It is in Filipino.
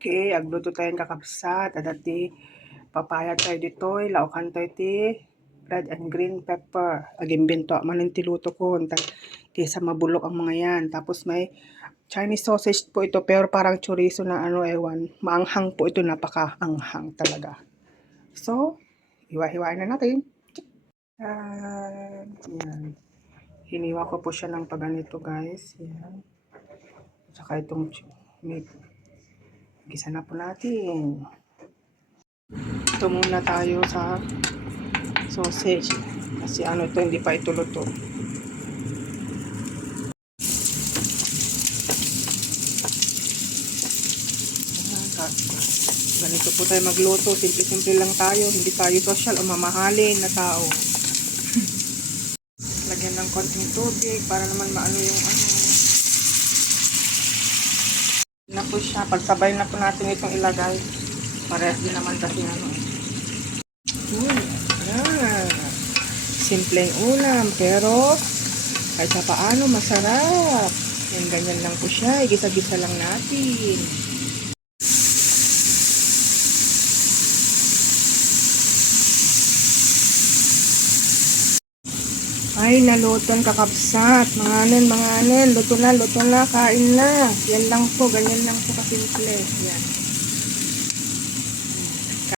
Okay, agluto tayong kakabsat. Adati, papaya tayo ditoy, laukan tayo ti red and green pepper. Agimbento, manin tiluto ko. Kaysa mabulok ang mga yan. Tapos may Chinese sausage po ito, pero parang chorizo na ano, ewan. Maanghang po ito, napaka-anghang talaga. So, hiwa-hiwain na natin. Yan. Hiniwa ko po siya ng paganito, guys. Yan. Saka itong meat. Gisa na po natin. Ito muna tayo sa sausage. Kasi ano ito, hindi pa ito luto. Ganito po tayo magluto. Simple-simple lang tayo. Hindi tayo social o mamahalin na tao. Lagyan ng konting tubig para naman maano yung ano. Na po siya. Pagsabay na po natin itong ilagay. Parehas din naman kasi ano. Simpleng ulam, pero kahit sa paano masarap. Yan, ganyan lang po siya. Igisa-gisa lang natin. Ay, naluton kakabsat. Manganin, luto na, kain na. Yan lang po, ganyan lang po kasimple. Yan.